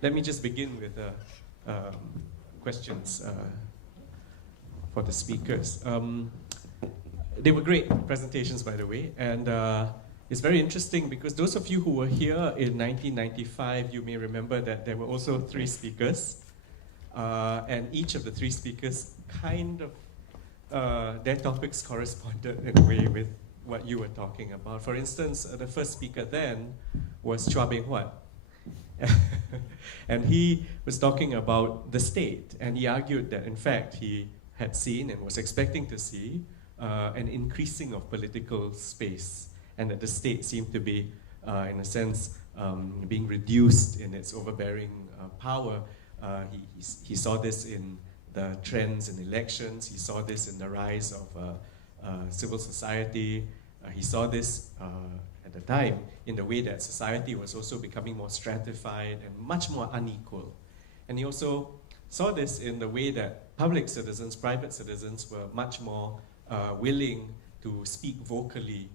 let me just begin with questions for the speakers. They were great presentations, by the way, and it's very interesting because those of you who were here in 1995, you may remember that there were also 3 speakers, and each of the 3 speakers kind of, their topics corresponded in a way with what you were talking about. For instance, the first speaker then was Chua Beng Huat. And he was talking about the state, and he argued that in fact he had seen and was expecting to see an increasing of political space, and that the state seemed to be, in a sense, being reduced in its overbearing power. He saw this in the trends in elections, he saw this in the rise of civil society, he saw this at the time in the way that society was also becoming more stratified and much more unequal. And he also saw this in the way that public citizens, private citizens were much more willing to speak vocally,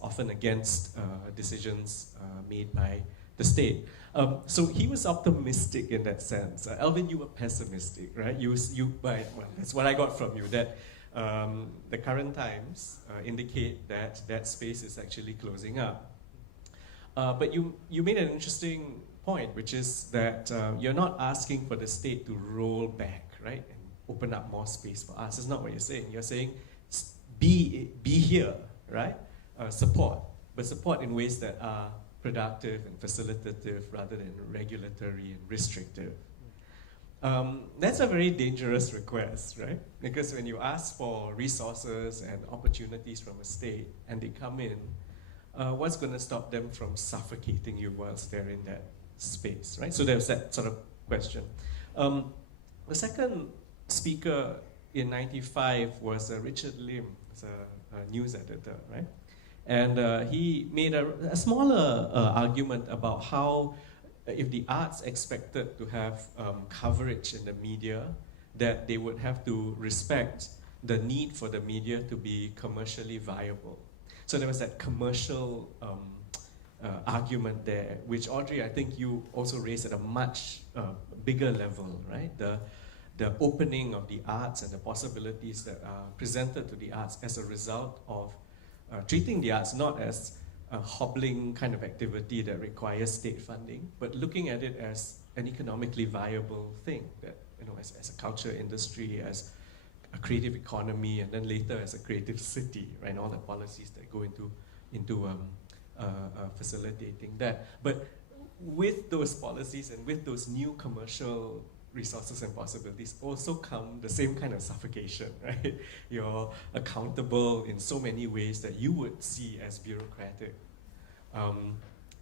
often against decisions made by the state. So he was optimistic in that sense. Alvin, you were pessimistic, right? Well, that's what I got from you, that the current times indicate that that space is actually closing up. But you made an interesting point, which is that you're not asking for the state to roll back, right, and open up more space for us. That's not what you're saying. You're saying be here, right? Support, but support in ways that are productive and facilitative rather than regulatory and restrictive. That's a very dangerous request, right? Because when you ask for resources and opportunities from a state and they come in, what's going to stop them from suffocating you whilst they're in that space, right? So there's that sort of question. The second speaker in '95 was Richard Lim, a news editor, right? And he made a smaller argument about how if the arts expected to have coverage in the media, that they would have to respect the need for the media to be commercially viable. So there was that commercial argument there, which Audrey, I think you also raised at a much bigger level, right? The opening of the arts and the possibilities that are presented to the arts as a result of treating the arts not as a hobbling kind of activity that requires state funding, but looking at it as an economically viable thing, that, you know, as a culture industry, as a creative economy, and then later as a creative city, right? And all the policies that go into facilitating that. But with those policies and with those new commercial resources and possibilities also come the same kind of suffocation, right? You're accountable in so many ways that you would see as bureaucratic.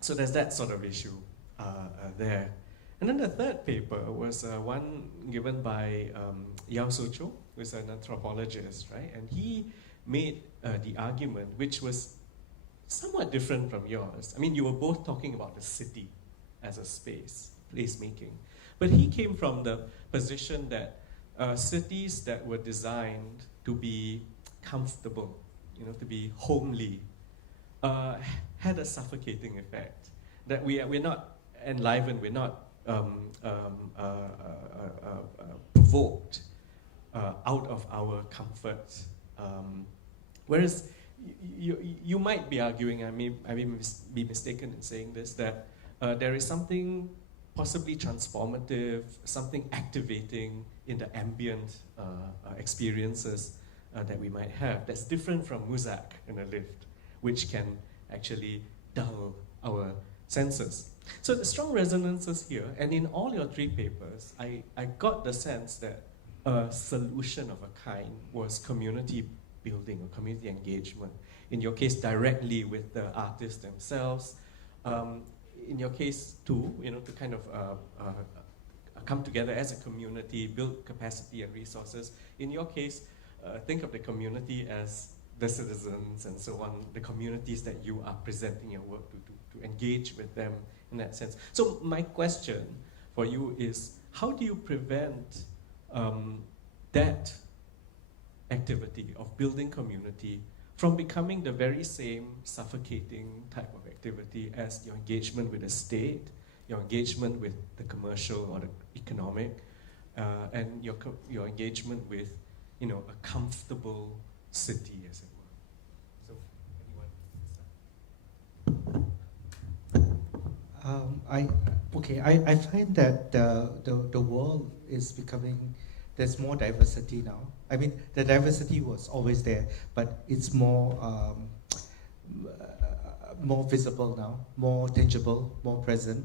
So there's that sort of issue there. And then the third paper was one given by Yao Su Cho, who's an anthropologist, right? And he made the argument, which was somewhat different from yours. I mean, you were both talking about the city as a space, placemaking. But he came from the position that cities that were designed to be comfortable, you know, to be homely, had a suffocating effect. That we're not enlivened, we're not provoked out of our comfort. Whereas you might be arguing, I may be mistaken in saying this, that there is something possibly transformative, something activating in the ambient experiences that we might have that's different from muzak in a lift, which can actually dull our senses. So the strong resonances here, and in all your 3 papers, I got the sense that a solution of a kind was community building or community engagement. In your case, directly with the artists themselves. In your case too, you know, to kind of come together as a community, build capacity and resources. In your case, think of the community as the citizens and so on, the communities that you are presenting your work to engage with them in that sense. So my question for you is, how do you prevent that activity of building community from becoming the very same suffocating type of activity as your engagement with the state, your engagement with the commercial or the economic, and your engagement with, you know, a comfortable city, as it were. So, I find that the world is becoming, there's more diversity now. I mean, the diversity was always there, but it's more more visible now, more tangible, more present.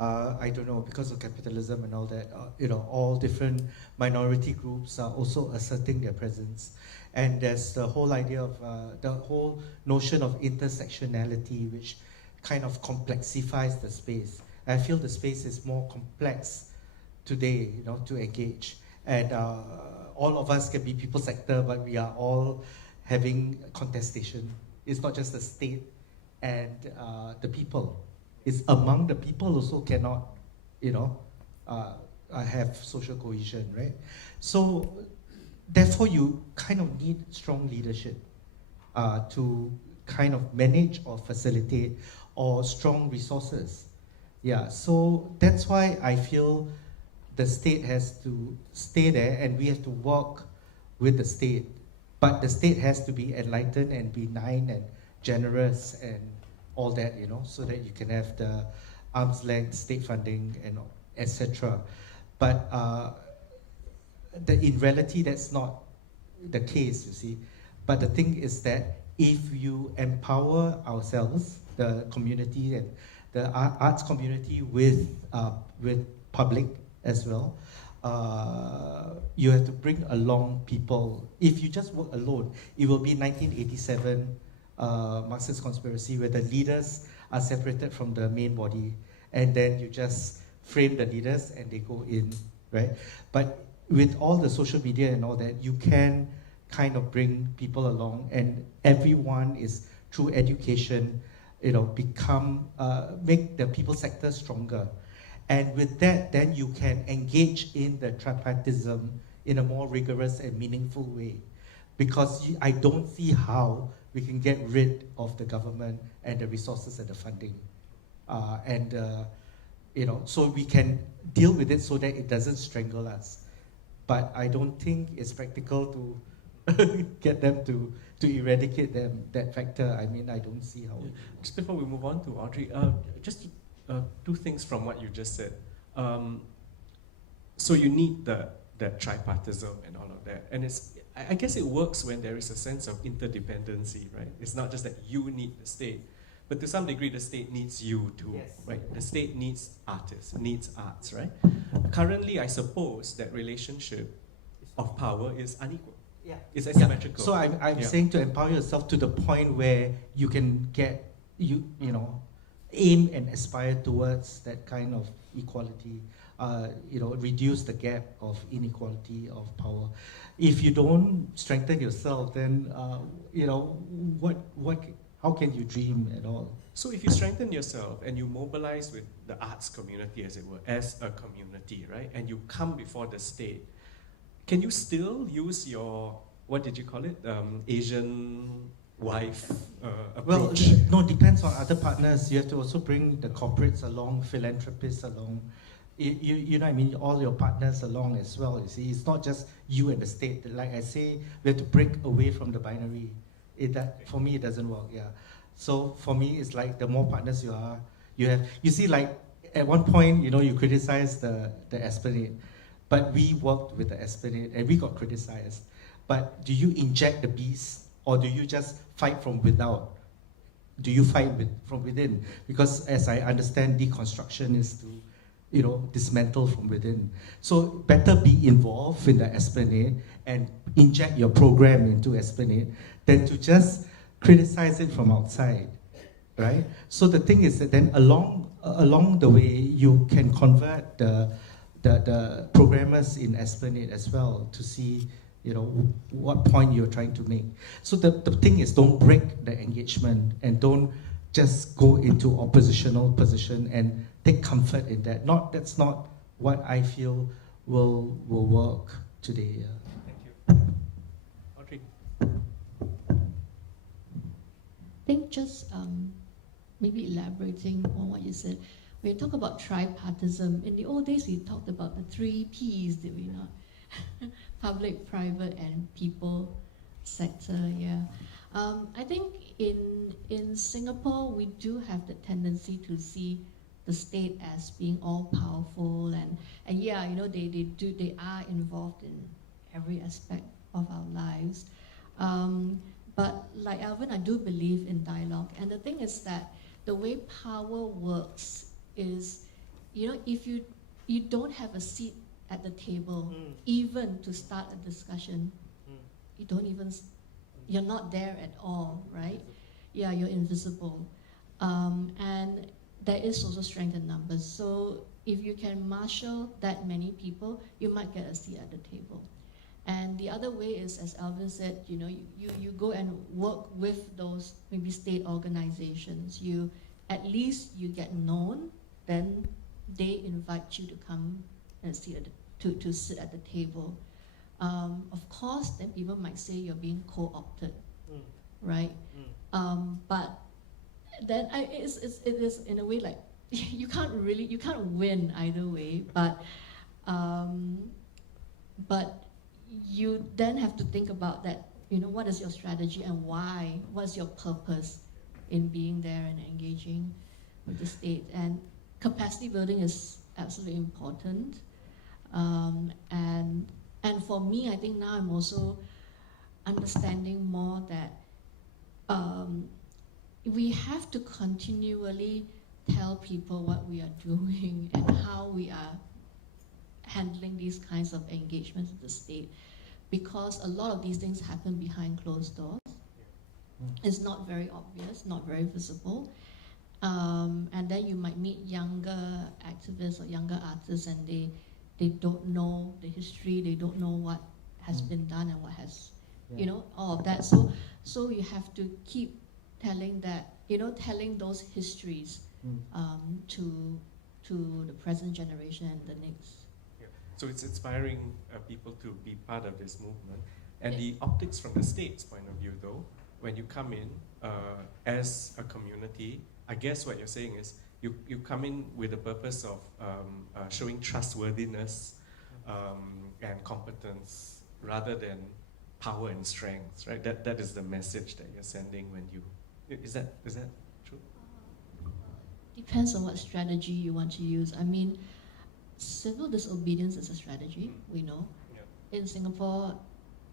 I don't know, because of capitalism and all that, you know, all different minority groups are also asserting their presence. And there's the whole idea of, the whole notion of intersectionality, which kind of complexifies the space. I feel the space is more complex today, you know, to engage. And all of us can be people sector, but we are all having contestation. It's not just the state and the people. It's among the people also cannot, you know, have social cohesion, right? So therefore you kind of need strong leadership to kind of manage or facilitate, or strong resources. Yeah, so that's why I feel the state has to stay there, and we have to work with the state. But the state has to be enlightened and benign and generous and all that, you know, so that you can have the arm's length state funding and etc. But in reality, that's not the case, you see. But the thing is that if you empower ourselves, the community and the arts community with public as well, you have to bring along people. If you just work alone, it will be 1987 Marxist conspiracy, where the leaders are separated from the main body, and then you just frame the leaders and they go in, right? But with all the social media and all that, you can kind of bring people along, and everyone is, through education, you know, make the people sector stronger. And with that, then you can engage in the tripartism in a more rigorous and meaningful way. Because I don't see how we can get rid of the government and the resources and the funding. You know, so we can deal with it so that it doesn't strangle us. But I don't think it's practical to get them to eradicate that factor. I mean, I don't see how. Just before we move on to Audrey, just two things from what you just said. So you need that tripartism and all of that. And I guess it works when there is a sense of interdependency, right? It's not just that you need the state, but to some degree the state needs you too, yes. Right? The state needs artists, needs arts, right? Currently, I suppose that relationship of power is unequal. Yeah. It's asymmetrical. So I'm saying to empower yourself to the point where you can get, you know, aim and aspire towards that kind of equality, you know, reduce the gap of inequality of power. If you don't strengthen yourself, then, you know, how can you dream at all? So if you strengthen yourself and you mobilize with the arts community, as it were, as a community, right, and you come before the state, can you still use your, what did you call it, Asian wife approach? Well, no, depends on other partners. You have to also bring the corporates along, philanthropists along. You know what I mean? All your partners along as well, you see. It's not just you and the state. Like I say, we have to break away from the binary. For me, it doesn't work, yeah. So for me, it's like the more partners you have. You see, like at one point, you know, you criticized the Esplanade, but we worked with the Esplanade and we got criticized. But do you inject the beast, or do you just fight from without? Do you fight from within? Because as I understand, deconstruction is to, you know, dismantle from within. So better be involved in the Esplanade and inject your program into Esplanade than to just criticize it from outside, right? So the thing is that then along the way, you can convert the programmers in Esplanade as well to see, you know, what point you're trying to make. So the thing is, don't break the engagement and don't just go into oppositional position and take comfort in that. That's not what I feel will work today. Thank you. Audrey. I think just maybe elaborating on what you said, we talk about tripartism. In the old days, we talked about the 3 Ps, did we not? Public, private, and people sector, yeah. I think in Singapore, we do have the tendency to see the state as being all powerful, and yeah, you know, they are involved in every aspect of our lives. But like Alvin, I do believe in dialogue. And the thing is that the way power works is, you know, if you don't have a seat at the table, even to start a discussion, you're not there at all, right? Yeah, you're invisible. And there is also strength in numbers. So if you can marshal that many people, you might get a seat at the table. And the other way is, as Alvin said, you know, you go and work with those maybe state organizations. At least you get known, then they invite you to come and sit at the table. Of course, then people might say you're being co-opted, right? But then it is in a way like you can't win either way. But you then have to think about that. You know, what is your strategy and why? What's your purpose in being there and engaging with the state? And capacity building is absolutely important. And for me, I think now I'm also understanding more that we have to continually tell people what we are doing and how we are handling these kinds of engagements with the state, because a lot of these things happen behind closed doors. It's not very obvious, not very visible. And then you might meet younger activists or younger artists, and they don't know the history, they don't know what has been done and what has, you know, all of that. So you have to keep telling that, you know, telling those histories to the present generation and the next. So it's inspiring people to be part of this movement. And the optics from the state's point of view, though, when you come in as a community, I guess what you're saying is you come in with the purpose of showing trustworthiness and competence rather than power and strength, right? That is the message that you're sending when you... Is that true? Depends on what strategy you want to use. I mean, civil disobedience is a strategy, we know. In Singapore,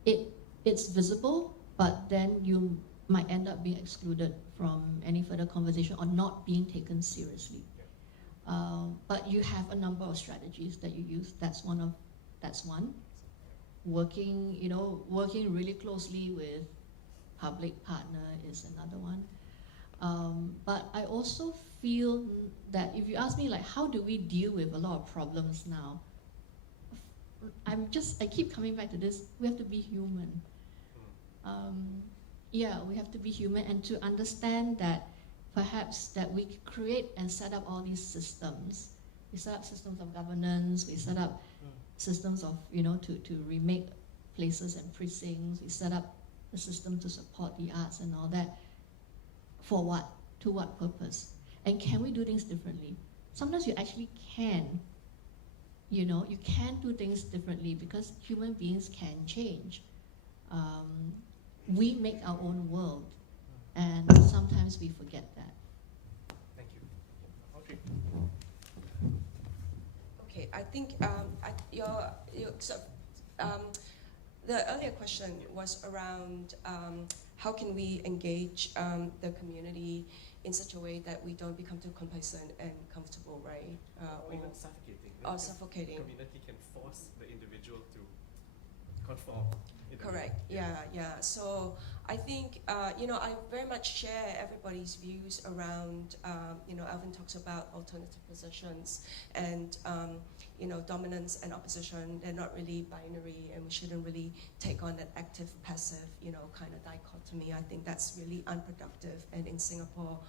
it's visible, but then you might end up being excluded from any further conversation or not being taken seriously. But you have a number of strategies that you use. That's one. Working really closely with public partner is another one. But I also feel that if you ask me, like, how do we deal with a lot of problems now? I keep coming back to this. We have to be human. Yeah, we have to be human, and to understand that perhaps that we create and set up all these systems. We set up systems of governance. We set up systems of, you know, to remake places and precincts. We set up a system to support the arts and all that. For what? To what purpose? And can we do things differently? Sometimes you actually can. You know, you can do things differently because human beings can change. We make our own world, and sometimes we forget that. Thank you. Audrey. Okay, I think the earlier question was around how can we engage the community in such a way that we don't become too complacent and comfortable, right? Or even suffocating. Or suffocating. The community can force the individual to conform. Correct. Yeah. So I think you know, I very much share everybody's views around you know, Alvin talks about alternative positions and you know, dominance and opposition. They're not really binary, and we shouldn't really take on that active-passive, you know, kind of dichotomy. I think that's really unproductive, and in Singapore,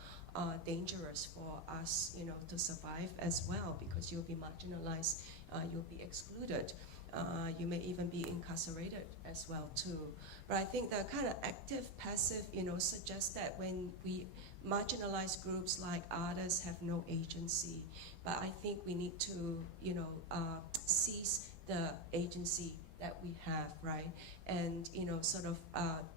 dangerous for us, you know, to survive as well, because you'll be marginalized, you'll be excluded. You may even be incarcerated as well too. But I think the kind of active, passive, suggests that when we marginalized groups like artists have no agency, but I think we need to, seize the agency that we have, right? And,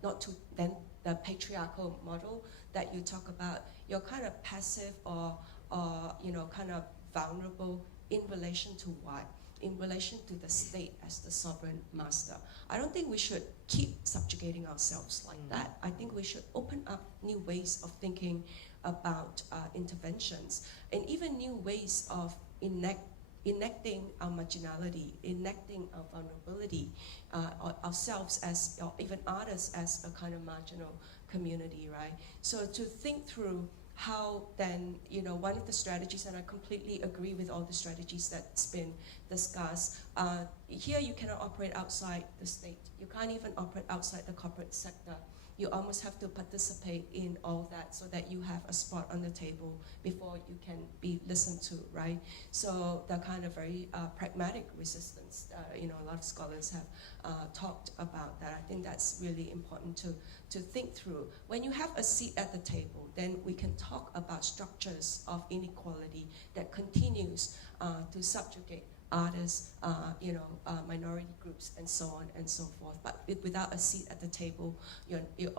not to then the patriarchal model that you talk about, you're kind of passive or kind of vulnerable in relation to what? In relation to the state as the sovereign master. I don't think we should keep subjugating ourselves like that. I think we should open up new ways of thinking about interventions, and even new ways of enacting our marginality, enacting our vulnerability, ourselves as, or even artists as a kind of marginal community, right? So to think through how then, one of the strategies, and I completely agree with all the strategies that's been discussed, here you cannot operate outside the state. You can't even operate outside the corporate sector. You almost have to participate in all that so that you have a spot on the table before you can be listened to, right? So the kind of very pragmatic resistance, a lot of scholars have talked about that. I think that's really important to think through. When you have a seat at the table, then we can talk about structures of inequality that continues to subjugate artists, minority groups, and so on and so forth. But without a seat at the table, your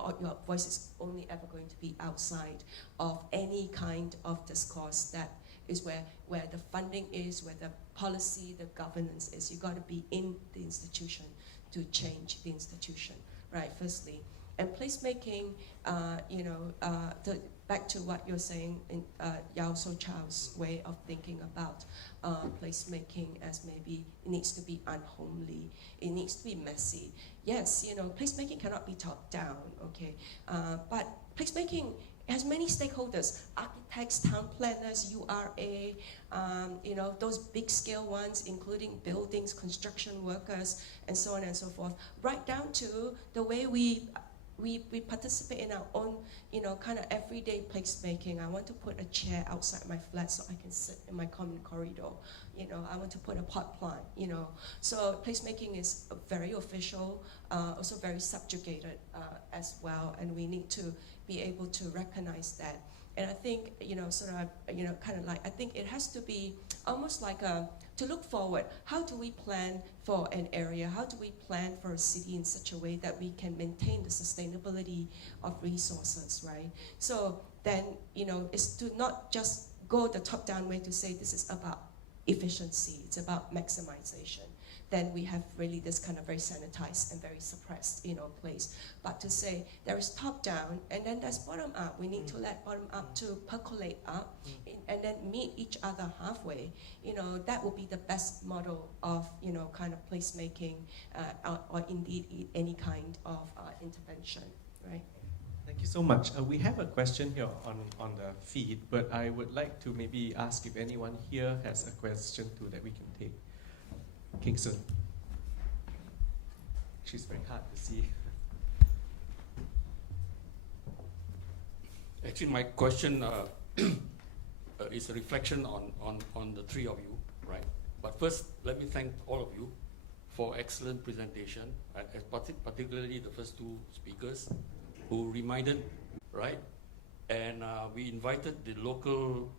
voice is only ever going to be outside of any kind of discourse that is where the funding is, where the policy, the governance is. You've got to be in the institution to change the institution, right, firstly. And placemaking, back to what you're saying in Yao So Chao's way of thinking about placemaking as maybe it needs to be unhomely, it needs to be messy. Yes, placemaking cannot be top down, okay? But placemaking has many stakeholders: architects, town planners, URA, those big scale ones, including buildings, construction workers, and so on and so forth, right down to the way we participate in our own, kind of everyday placemaking. I want to put a chair outside my flat so I can sit in my common corridor. I want to put a pot plant, So placemaking is very official, also very subjugated as well, and we need to be able to recognize that. And I think, I think it has to be almost like to look forward. How do we plan for an area? How do we plan for a city in such a way that we can maintain the sustainability of resources, right? So then, it's to not just go the top-down way to say this is about efficiency, it's about maximization. Then we have really this kind of very sanitized and very suppressed, place. But to say there is top down and then there's bottom up. We need to let bottom up to percolate up and then meet each other halfway. That will be the best model of, kind of placemaking or indeed any kind of intervention, right? Thank you so much. We have a question here on the feed, but I would like to maybe ask if anyone here has a question too that we can take. Kingston. She's very hard to see. Actually, my question is a reflection on the three of you, right? But first, let me thank all of you for excellent presentation, particularly the first two speakers who reminded, right? And we invited the local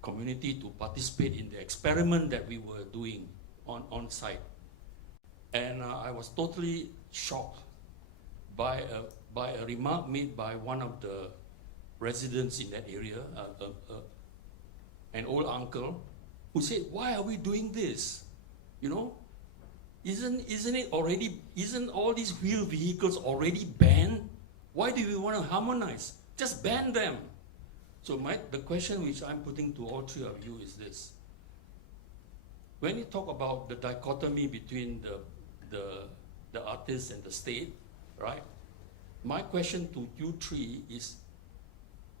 community to participate in the experiment that we were doing on site. And I was totally shocked by a remark made by one of the residents in that area, an old uncle, who said, "Why are we doing this? Isn't all these wheeled vehicles already banned? Why do we want to harmonize? Just ban them." So the question which I'm putting to all three of you is this. When you talk about the dichotomy between the artist and the state, right? My question to you three is,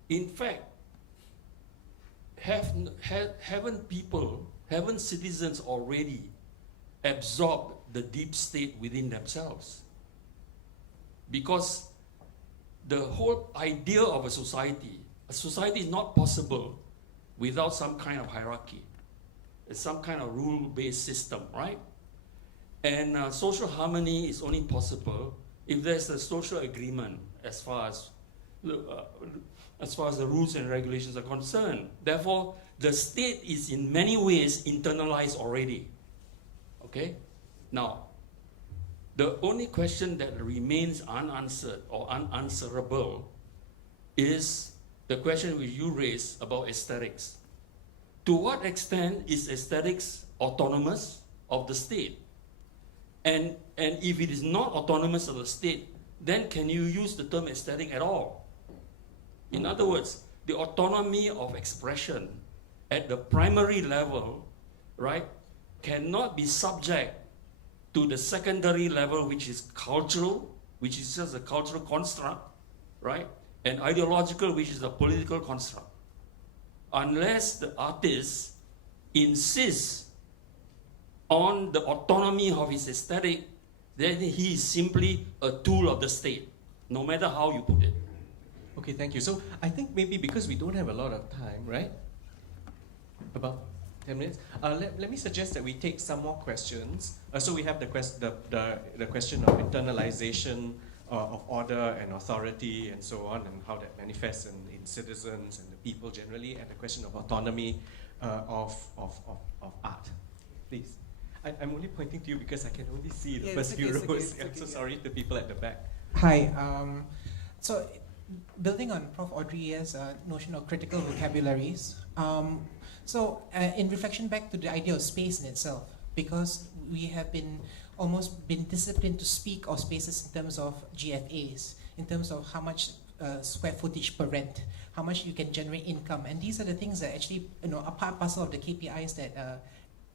in fact, haven't citizens already absorbed the deep state within themselves? Because the whole idea of a society is not possible without some kind of hierarchy. It's some kind of rule-based system, right? And social harmony is only possible if there's a social agreement as far as the rules and regulations are concerned. Therefore, the state is in many ways internalized already. Okay? Now, the only question that remains unanswered or unanswerable is the question which you raised about aesthetics. To what extent is aesthetics autonomous of the state? And if it is not autonomous of the state, then can you use the term aesthetic at all? In other words, the autonomy of expression at the primary level, right, cannot be subject to the secondary level, which is cultural, which is just a cultural construct, right, and ideological, which is a political construct. Unless the artist insists on the autonomy of his aesthetic, then he is simply a tool of the state, no matter how you put it. Okay, thank you. So I think maybe because we don't have a lot of time, right? About 10 minutes. Let me suggest that we take some more questions. So we have the question of internalization of order and authority and so on, and how that manifests in citizens and the people generally, and the question of autonomy of art. Please. I'm only pointing to you because I can only see the first few rows. I'm so sorry to people at the back. Hi. So, building on Prof. Audrey's notion of critical vocabularies, in reflection back to the idea of space in itself, because we have almost been disciplined to speak of spaces in terms of GFAs, in terms of how much square footage per rent, how much you can generate income, and these are the things that actually, are part and parcel of the KPIs that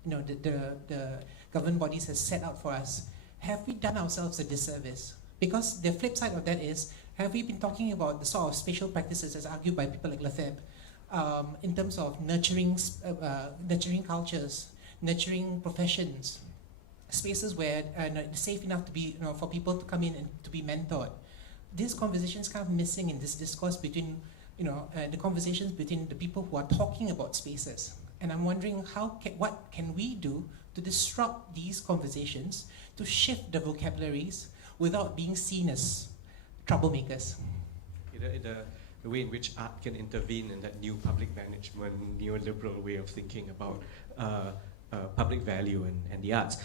the government bodies has set out for us. Have we done ourselves a disservice? Because the flip side of that is, have we been talking about the sort of spatial practices as argued by people like Lefebvre, in terms of nurturing cultures, nurturing professions, spaces where it's safe enough to be, for people to come in and to be mentored? This conversation is kind of missing in this discourse between, the conversations between the people who are talking about spaces. And I'm wondering what can we do to disrupt these conversations, to shift the vocabularies without being seen as troublemakers? The way in which art can intervene in that new public management, neoliberal way of thinking about public value and the arts.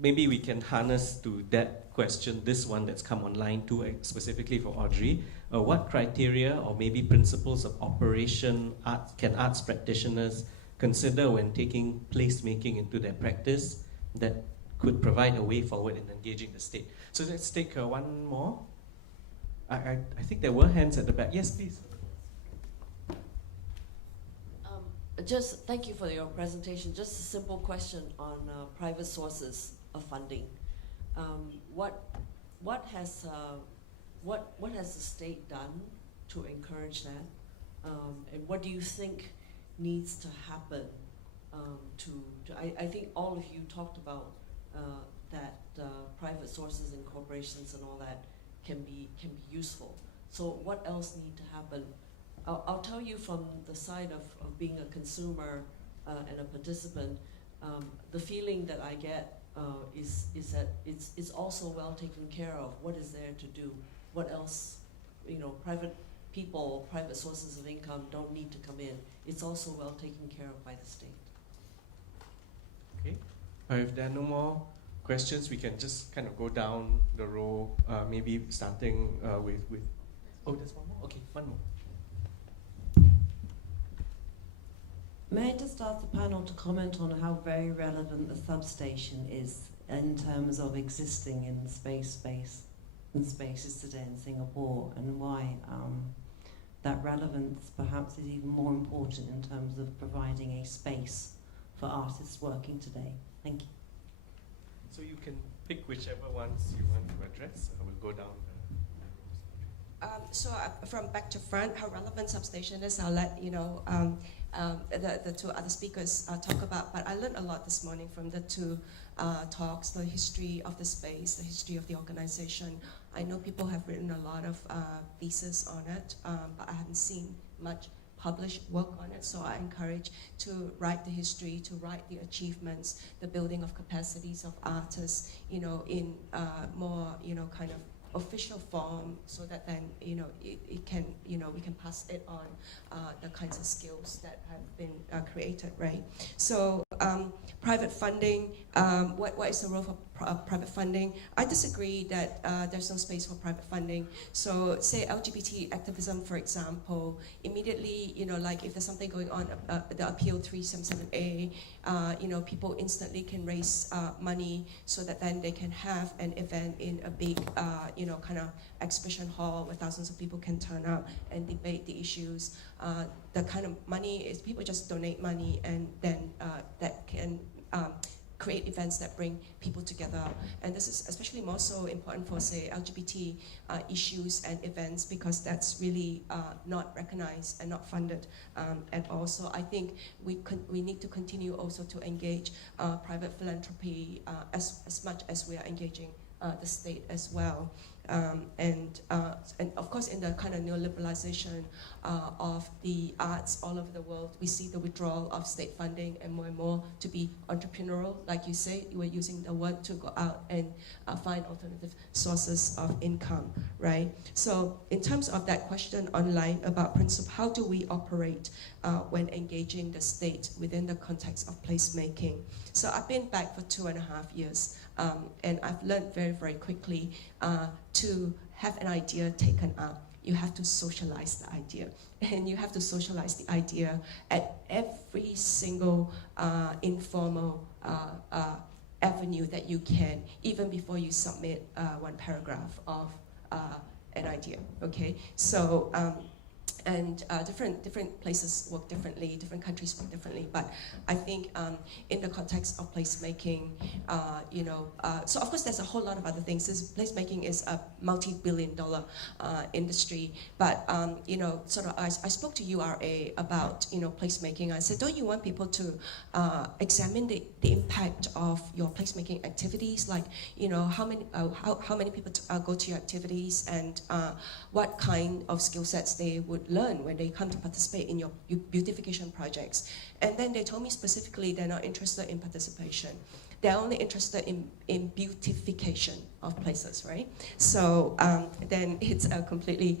Maybe we can harness to that question, this one that's come online too, specifically for Audrey. What criteria or maybe principles of operation can arts practitioners consider when taking placemaking into their practice that could provide a way forward in engaging the state? So let's take one more. I think there were hands at the back. Yes, please. Just thank you for your presentation. Just a simple question on private sources of funding. What has the state done to encourage that? And what do you think needs to happen I think all of you talked about that private sources and corporations and all that can be useful. So what else needs to happen? I'll tell you from the side of being a consumer and a participant, the feeling that I get is that it's also well taken care of. What is there to do? What else? Private people, private sources of income don't need to come in. It's also well taken care of by the state. Okay. If there are no more questions, we can just kind of go down the row, maybe starting with... Oh, there's one more? Okay, one more. May I just ask the panel to comment on how very relevant the substation is in terms of existing in spaces today in Singapore, and why that relevance perhaps is even more important in terms of providing a space for artists working today. Thank you. So you can pick whichever ones you want to address. I will go down. From back to front, how relevant Substation is, I'll let the two other speakers talk about. But I learned a lot this morning from the two talks, the history of the space, the history of the organization. I know people have written a lot of pieces on it, but I haven't seen much publish work on it. So I encourage to write the history, to write the achievements, the building of capacities of artists, you know, in more, you know, kind of official form, so that then, you know, it can, you know, we can pass it on, the kinds of skills that have been created, right? So private funding, what is the role for private funding? I disagree that there's no space for private funding. So say LGBT activism, for example, immediately, you know, like if there's something going on, the Appeal 377A, you know, people instantly can raise money so that then they can have an event in a big, you know, kind of exhibition hall where thousands of people can turn out and debate the issues. The kind of money is people just donate money, and then that can create events that bring people together. And this is especially more so important for, say, LGBT issues and events, because that's really not recognized and not funded at all. So I think we need to continue also to engage private philanthropy as much as we are engaging the state as well. And of course, in the kind of neoliberalization of the arts all over the world, we see the withdrawal of state funding and more to be entrepreneurial. Like you say, you were using the word to go out and find alternative sources of income, right? So in terms of that question online about principle, how do we operate when engaging the state within the context of placemaking? So I've been back for 2.5 years. And I've learned very, very quickly to have an idea taken up, you have to socialize the idea. And you have to socialize the idea at every single informal avenue that you can, even before you submit one paragraph of an idea, okay? So, and different places work differently, different countries work differently, but I think in the context of placemaking, you know, so of course there's a whole lot of other things. Placemaking is a multi-billion-dollar industry, but you know, sort of, I spoke to URA about, you know, placemaking. I said, don't you want people to examine the impact of your placemaking activities, like, you know, how many people go to your activities, and what kind of skill sets they would learn when they come to participate in your beautification projects. And then they told me specifically they're not interested in participation. They're only interested in beautification of places, right? So then it's a completely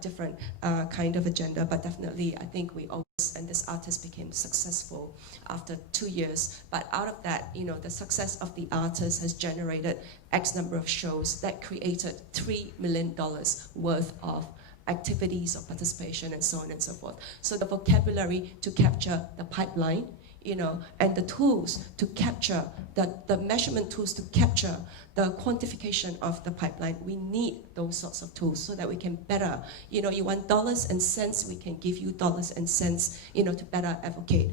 different kind of agenda, but definitely I think we always, and this artist became successful after 2 years, but out of that, you know, the success of the artist has generated X number of shows that created $3 million worth of activities of participation and so on and so forth. So the vocabulary to capture the pipeline, you know, and the tools to capture, the measurement tools to capture the quantification of the pipeline, we need those sorts of tools so that we can better, you know, you want dollars and cents, we can give you dollars and cents, you know, to better advocate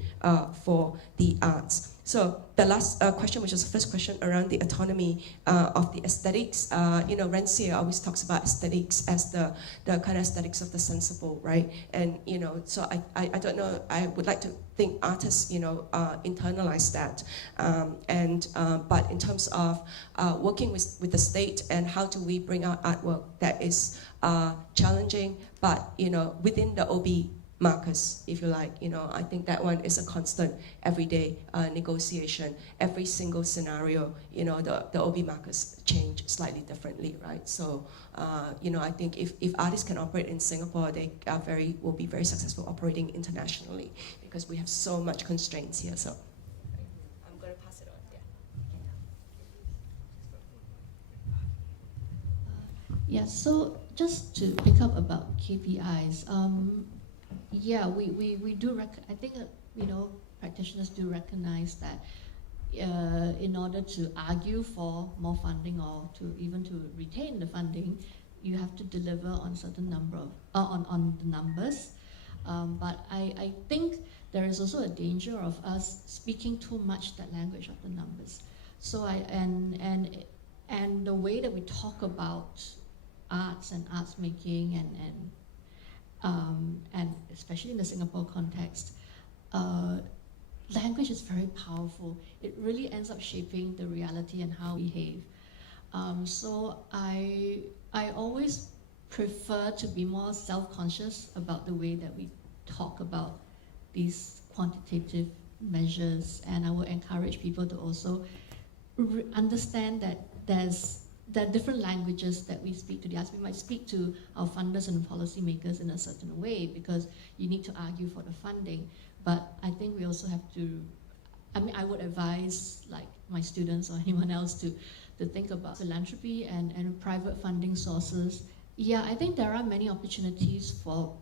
for the arts. So the last question, which is the first question around the autonomy of the aesthetics, you know, Rancière always talks about aesthetics as the kind of aesthetics of the sensible, right? And, you know, so I don't know, I would like to think artists, you know, internalize that. But in terms of working with the state and how do we bring out artwork that is challenging, but, you know, within the OB markers, if you like, you know, I think that one is a constant, everyday negotiation. Every single scenario, you know, the OB markers change slightly differently, right? So, you know, I think if artists can operate in Singapore, they will be very successful operating internationally, because we have so much constraints here. So, I'm going to pass it on. Yeah. So just to pick up about KPIs. Yeah, we do. I think you know, practitioners do recognize that in order to argue for more funding or to even to retain the funding, you have to deliver on certain number of on the numbers. But I think there is also a danger of us speaking too much that language of the numbers. So and the way that we talk about arts and arts making and especially in the Singapore context, language is very powerful. It really ends up shaping the reality and how we behave. So I always prefer to be more self-conscious about the way that we talk about these quantitative measures, and I would encourage people to also understand that there are different languages that we speak to the arts. We might speak to our funders and policymakers in a certain way because you need to argue for the funding, but I think we also have to, I would advise like my students or anyone else to think about philanthropy and private funding sources. Yeah, I think there are many opportunities for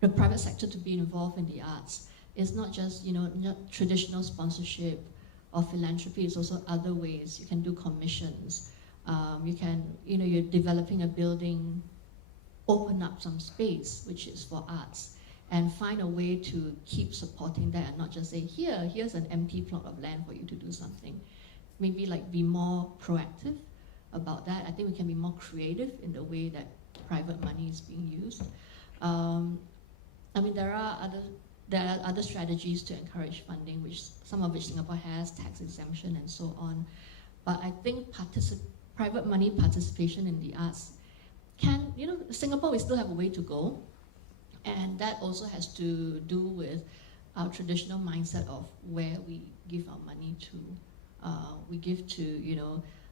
the private sector to be involved in the arts. It's not just not traditional sponsorship or philanthropy. It's also other ways. You can do commissions. You can you're developing a building, open up some space which is for arts, and find a way to keep supporting that and not just say here's an empty plot of land for you to do something. Maybe like be more proactive about that. I think we can be more creative in the way that private money is being used. There are other strategies to encourage funding, some of which Singapore has, tax exemption and so on. But I think private money participation in the arts can, Singapore, we still have a way to go. And that also has to do with our traditional mindset of where we give our money to. We give to,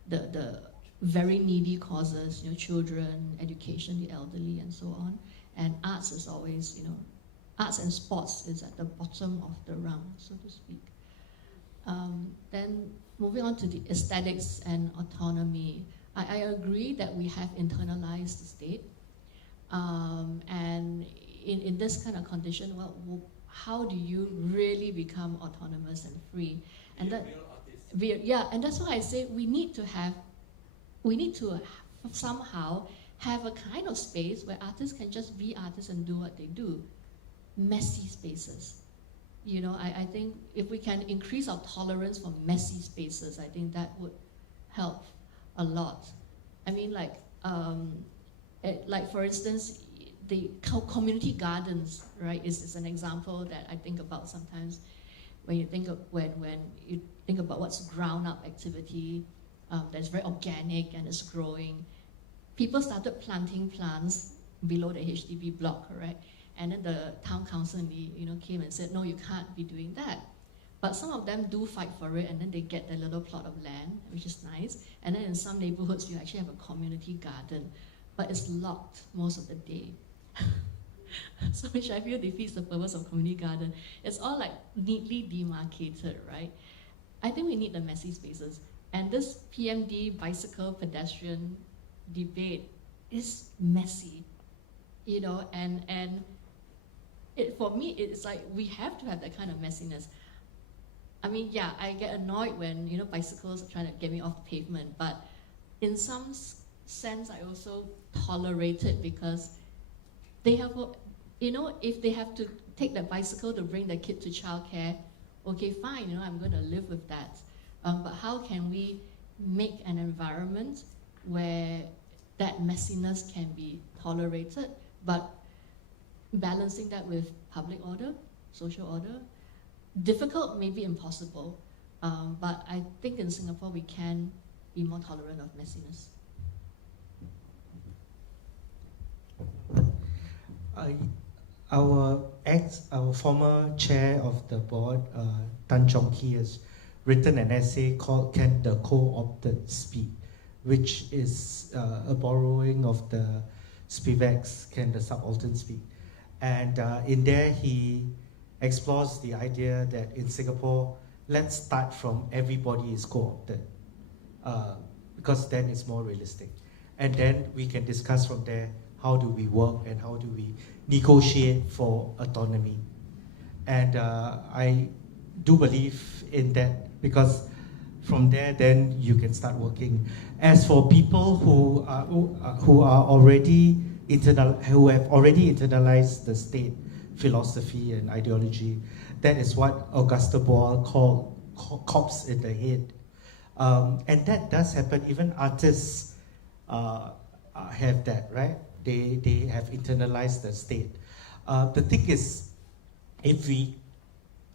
the very needy causes, children, education, the elderly, and so on. And arts is always, arts and sports is at the bottom of the rung, so to speak. Then moving on to the aesthetics and autonomy, I agree that we have internalized the state. And in this kind of condition, well, how do you really become autonomous and free? And and that's why I say we need to somehow have a kind of space where artists can just be artists and do what they do. Messy spaces. I think if we can increase our tolerance for messy spaces, I think that would help a lot. Like for instance, the community gardens, right, is an example that I think about sometimes when you think of when you think about what's ground up activity that's very organic and is growing. People started planting plants below the HDB block, correct? And then the town council came and said, no, you can't be doing that. But some of them do fight for it, and then they get their little plot of land, which is nice. And then in some neighborhoods, you actually have a community garden, but it's locked most of the day. So which I feel defeats the purpose of community garden. It's all like neatly demarcated, right? I think we need the messy spaces. And this PMD bicycle pedestrian debate is messy, and for me, it's like we have to have that kind of messiness. I get annoyed when, bicycles are trying to get me off the pavement, but in some sense, I also tolerate it because they have, if they have to take that bicycle to bring their kid to childcare, okay, fine, I'm going to live with that. But how can we make an environment where that messiness can be tolerated, but balancing that with public order, social order? Difficult, maybe impossible, but I think in Singapore we can be more tolerant of messiness. Our former chair of the board, Tan Chong Kee, has written an essay called "Can the Co-opted Speak?", which is a borrowing of the Spivak's "Can the Subaltern Speak?". And in there he explores the idea that in Singapore, let's start from everybody is co-opted, because then it's more realistic. And then we can discuss from there, how do we work and how do we negotiate for autonomy. And I do believe in that, because from there then you can start working. As for people who have already internalized the state philosophy and ideology, that is what Augusta Boal called cops in the head. And that does happen. Even artists have that, right? They have internalized the state. The thing is, if we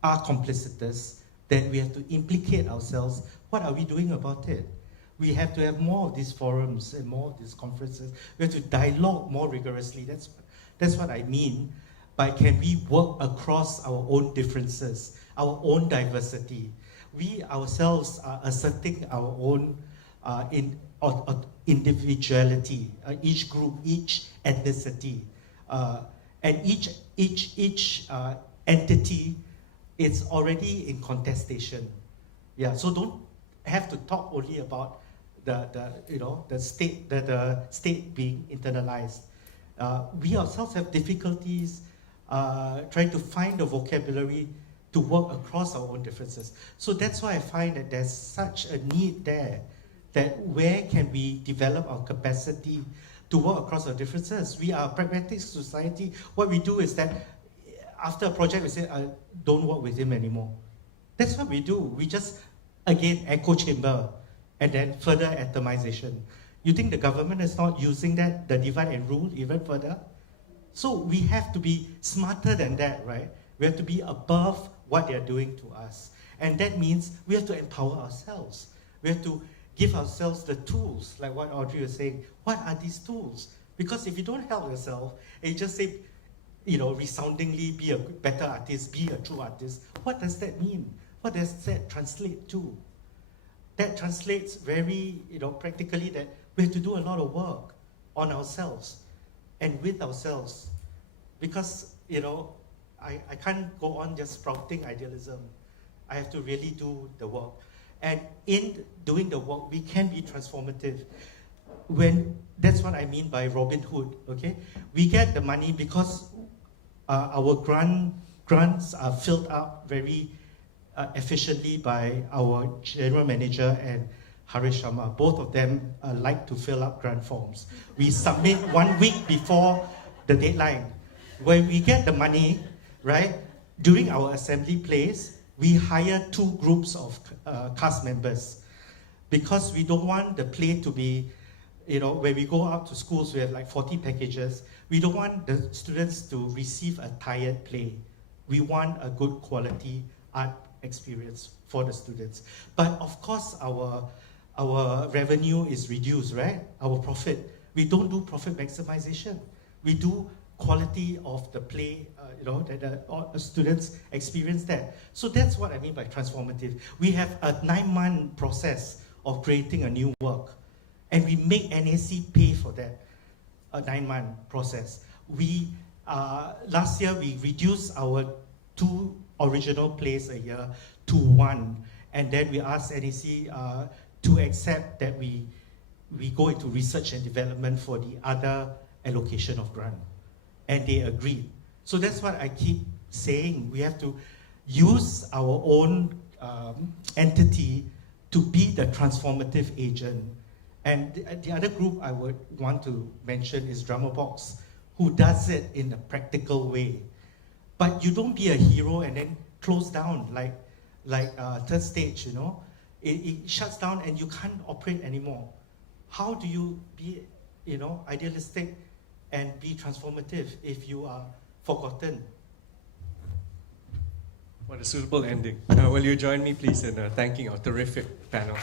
are complicitous, then we have to implicate ourselves. What are we doing about it? We have to have more of these forums and more of these conferences. We have to dialogue more rigorously. That's what I mean by can we work across our own differences, our own diversity. We ourselves are asserting our own individuality, each group, each ethnicity, and each entity is already in contestation. Yeah, so don't have to talk only about the state being internalized. We ourselves have difficulties trying to find the vocabulary to work across our own differences. So that's why I find that there's such a need there, that where can we develop our capacity to work across our differences? We are a pragmatic society. What we do is that after a project, we say, don't work with him anymore. That's what we do. We just, again, echo chamber, and then further atomization. You think the government is not using that, the divide and rule, even further? So we have to be smarter than that, right? We have to be above what they're doing to us. And that means we have to empower ourselves. We have to give ourselves the tools, like what Audrey was saying. What are these tools? Because if you don't help yourself, and you just say, resoundingly, be a better artist, be a true artist, what does that mean? What does that translate to? That translates very, practically that we have to do a lot of work on ourselves and with ourselves. Because, I can't go on just sprouting idealism. I have to really do the work. And in doing the work, we can be transformative. That's what I mean by Robin Hood, okay? We get the money because our grants are filled up very efficiently by our general manager and Harish Sharma. Both of them like to fill up grant forms. We submit 1 week before the deadline. When we get the money, right, during our assembly plays, we hire 2 groups of cast members because we don't want the play to be, when we go out to schools, we have like 40 packages. We don't want the students to receive a tired play. We want a good quality art experience for the students. But of course, our revenue is reduced, right? Our profit. We don't do profit maximization. We do quality of the play, that the students experience that. So that's what I mean by transformative. We have a 9-month process of creating a new work, and we make NAC pay for that, a 9-month process. Last year, we reduced our 2 original plays a year to 1, and then we asked NAC to accept that we go into research and development for the other allocation of grant. And they agreed. So that's what I keep saying. We have to use our own entity to be the transformative agent. And the other group I would want to mention is Drama Box, who does it in a practical way. But you don't be a hero and then close down like Third Stage, It shuts down and you can't operate anymore. How do you be, idealistic and be transformative if you are forgotten? What a suitable ending. Will you join me, please, in thanking our terrific panel?